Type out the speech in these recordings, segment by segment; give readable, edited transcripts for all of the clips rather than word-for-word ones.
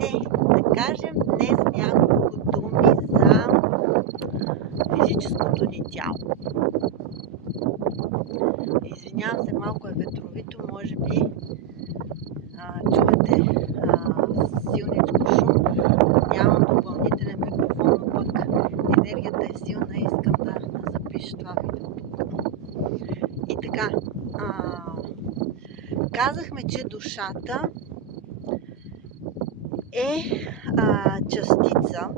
Здравейте! Да кажем днес няколко думи за физическото ни тяло. Извинявам се, малко е ветровито, може би чувате силничко шум. Нямам допълнителен микрофон, но пък енергията е силна и искам да запиша това видео. И така, казахме, че душата е частица,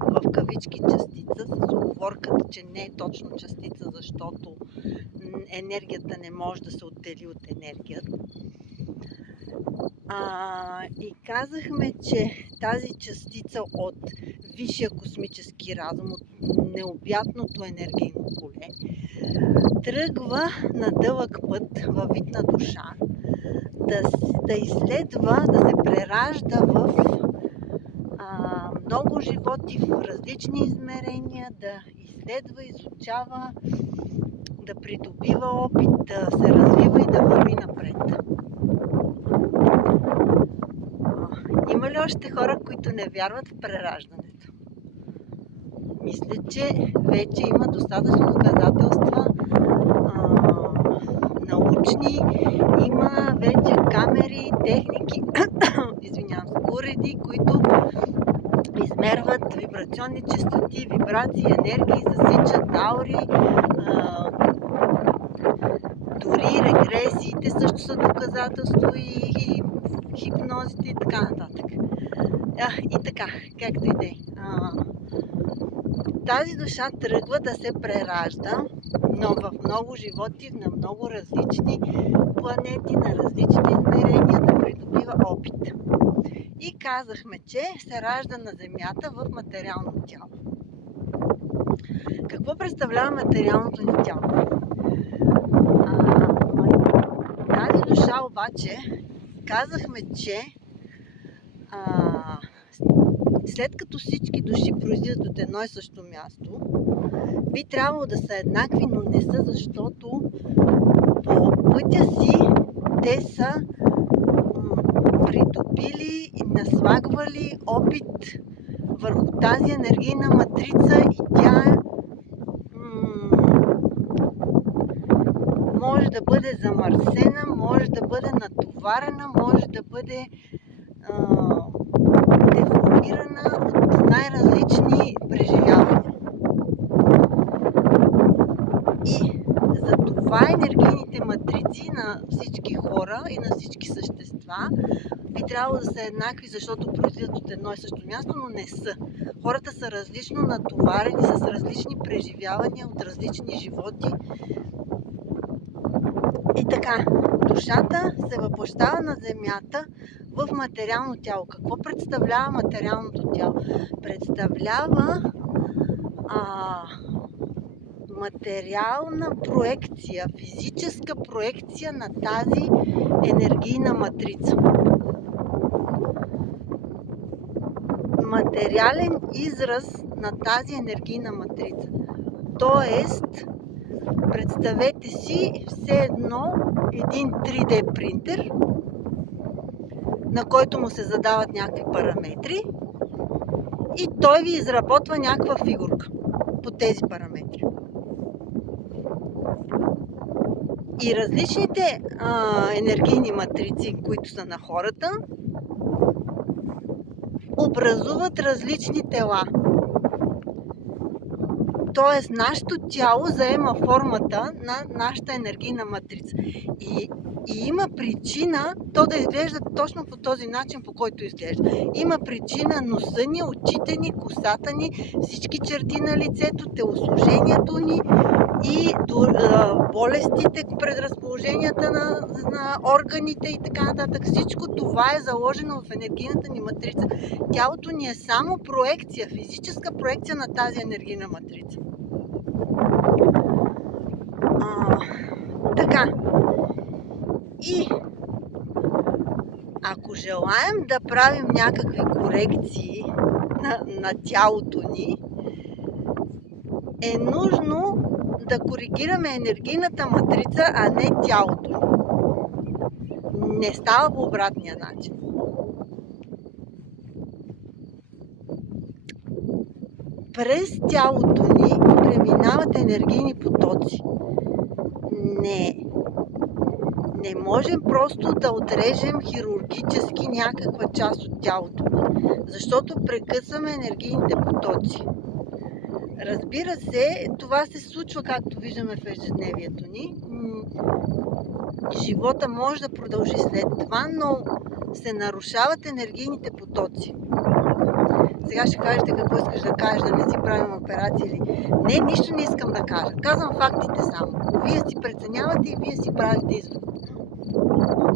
в кавички частица, с оговорката, че не е точно частица, защото енергията не може да се оттели от енергията. И казахме, че тази частица от висшия космически разум, от необятното енергийно поле, тръгва на дълъг път във вид на душа, да изследва, да се преражда в много животи в различни измерения, да изследва, изучава, да придобива опит, да се развива и да върви напред. Има ли още хора, които не вярват в прераждането? Мисля, че вече има достатъчно доказателства, научни, има вече камери, техники, уреди, които измерват вибрационни честоти, вибрации, енергии, засичат аури, дори регресиите също са доказателство и хипнозите и така нататък. И така, както и да е. Тази душа тръгва да се преражда, но в много животи, на много различни планети, на различни измерения, да придобива опит. И казахме, че се ражда на Земята в материално тяло. Какво представлява материалното ни тяло? Тази душа обаче, казахме, че след като всички души произлизат от едно и също място, би трябвало да са еднакви, но не са, защото по пътя си те са придобили и наслагвали опит върху тази енергийна матрица и тя може да бъде замърсена, може да бъде натоварена, може да бъде деформирана от най-различни преживявания. И за това енергийните матрици на всички хора и на всички същества би трябвало да са еднакви, защото произлизат от едно и също място, но не са. Хората са различно натоварени с различни преживявания от различни животи. И така, душата се въплъщава на Земята в материално тяло. Какво представлява материалното тяло? Представлява материална проекция, физическа проекция на тази енергийна матрица. Материален израз на тази енергийна матрица. Тоест, представете си все едно един 3D принтер, на който му се задават някакви параметри и той ви изработва някаква фигурка по тези параметри. И различните енергийни матрици, които са на хората, образуват различни тела. Тоест, нашето тяло заема формата на нашата енергийна матрица. И има причина то да изглежда точно по този начин, по който изглежда. Има причина носа ни, очите ни, косата ни, всички черти на лицето, телосложението ни и болестите, предразположенията на органите и така нататък. Всичко това е заложено в енергийната ни матрица. Тялото ни е само проекция, физическа проекция на тази енергийна матрица. Така. И ако желаем да правим някакви корекции на тялото ни, е нужно да коригираме енергийната матрица, а не тялото ни. Не става по обратния начин. през тялото ни преминават енергийни потоци. Не можем просто да отрежем хирургически някаква част от тялото ни, защото прекъсваме енергийните потоци. Разбира се, това се случва, както виждаме в ежедневието ни. Живота може да продължи след това, но се нарушават енергийните потоци. Сега ще кажете какво искаш да кажеш, да не си правим операция или... Не, нищо не искам да кажа. Казвам фактите само. Вие си преценявате и вие си правите извод.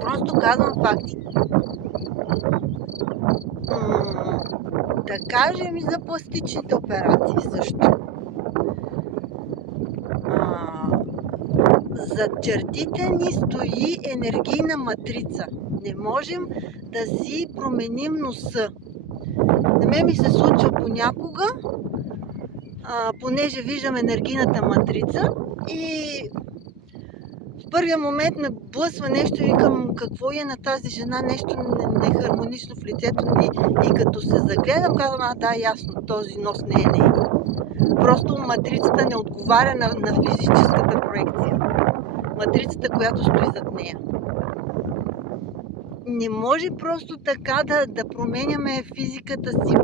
Просто казвам фактите. Да кажем и за пластичните операции също. Зад чертите ни стои енергийна матрица. Не можем да си променим носа. На мен ми се случва понякога, понеже виждам енергийната матрица и в първия момент ме блъсва нещо и викам какво е на тази жена, нещо нехармонично в лицето ми и като се загледам казвам, да, ясно, този нос не е нейн. Просто матрицата не отговаря на физическата проекция. Матрицата, която стои зад нея. Не може просто така да променяме физиката си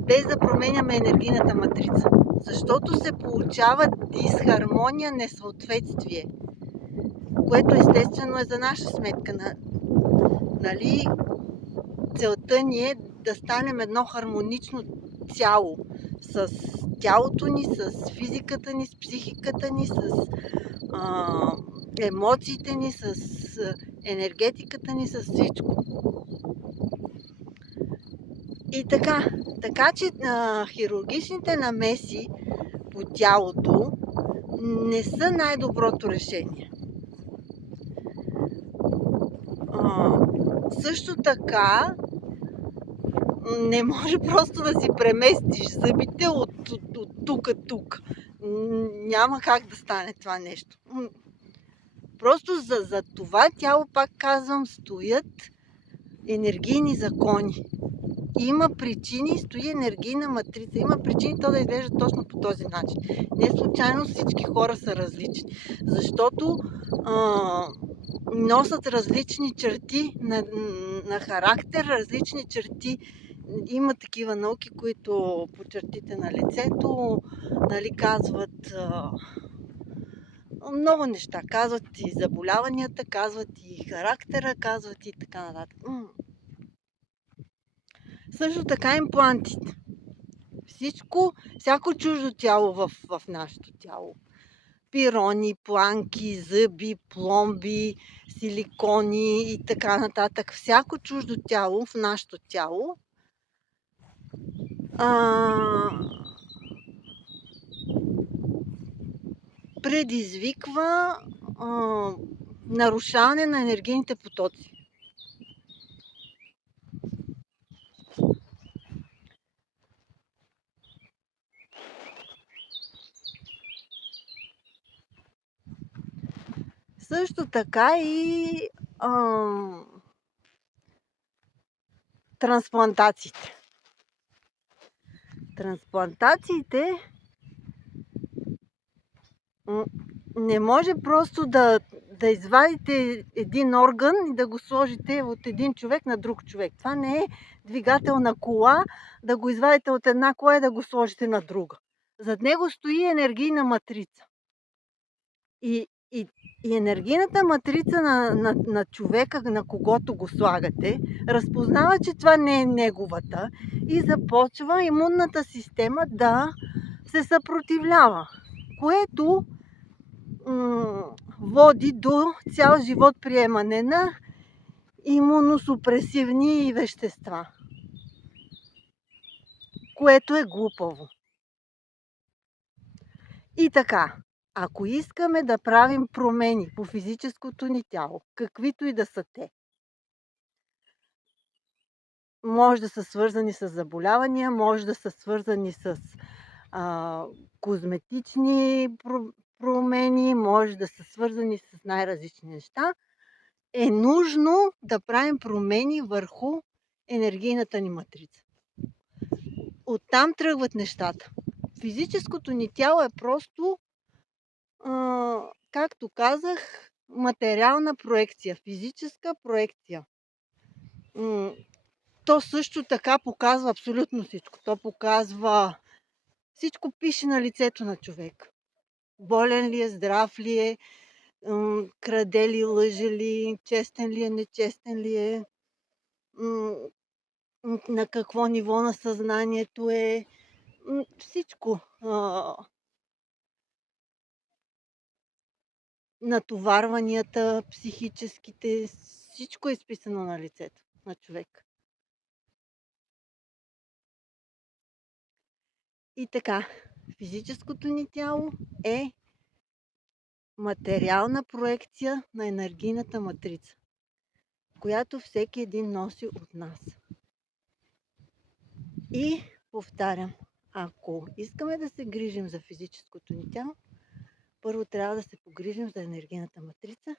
без да променяме енергийната матрица. Защото се получава дисхармония, несъответствие, което естествено е за наша сметка. Нали? Целта ни е да станем едно хармонично цяло с тялото ни, с физиката ни, с психиката ни, с емоциите ни, с енергетиката ни, с всичко. И така че хирургичните намеси по тялото не са най-доброто решение. Също така не може просто да си преместиш зъбите от тук. Няма как да стане това нещо. Просто за това тяло, пак казвам, стоят енергийни закони. Има причини, стои енергийна матрица. Има причини то да изглежда точно по този начин. Не случайно всички хора са различни. Защото носят различни черти на характер, различни черти. Има такива науки, които по чертите на лицето казват много неща. Казват и заболяванията, казват и характера, казват и така нататък. Също така имплантите. Всяко чуждо тяло в нашето тяло. Пирони, планки, зъби, пломби, силикони и така нататък. Всяко чуждо тяло в нашето тяло предизвиква нарушаване на енергийните потоци. Също така и трансплантациите. Трансплантациите не може просто да извадите един орган и да го сложите от един човек на друг човек. Това не е двигател на кола, да го извадите от една кола и да го сложите на друга. Зад него стои енергийна матрица. И енергийната матрица на човека, на когото го слагате, разпознава, че това не е неговата и започва имунната система да се съпротивлява, което води до цял живот приемане на имуносупресивни вещества, което е глупаво. И така, ако искаме да правим промени по физическото ни тяло, каквито и да са те, може да са свързани с заболявания, може да са свързани с козметични промени, може да са свързани с най-различни неща, е нужно да правим промени върху енергийната ни матрица. Оттам тръгват нещата. Физическото ни тяло е просто, както казах, материална проекция, физическа проекция. То също така показва абсолютно всичко. То показва всичко, пише на лицето на човек. Болен ли е, здрав ли е, краде ли, лъже ли, честен ли е, нечестен ли е, на какво ниво на съзнанието е, всичко. Натоварванията, психическите, всичко е изписано на лицето на човек. И така, физическото ни тяло е материална проекция на енергийната матрица, която всеки един носи от нас. И повтарям, ако искаме да се грижим за физическото ни тяло, първо трябва да се погрижим за енергийната матрица,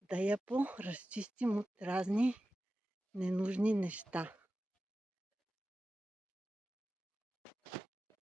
да я поразчистим от разни ненужни неща.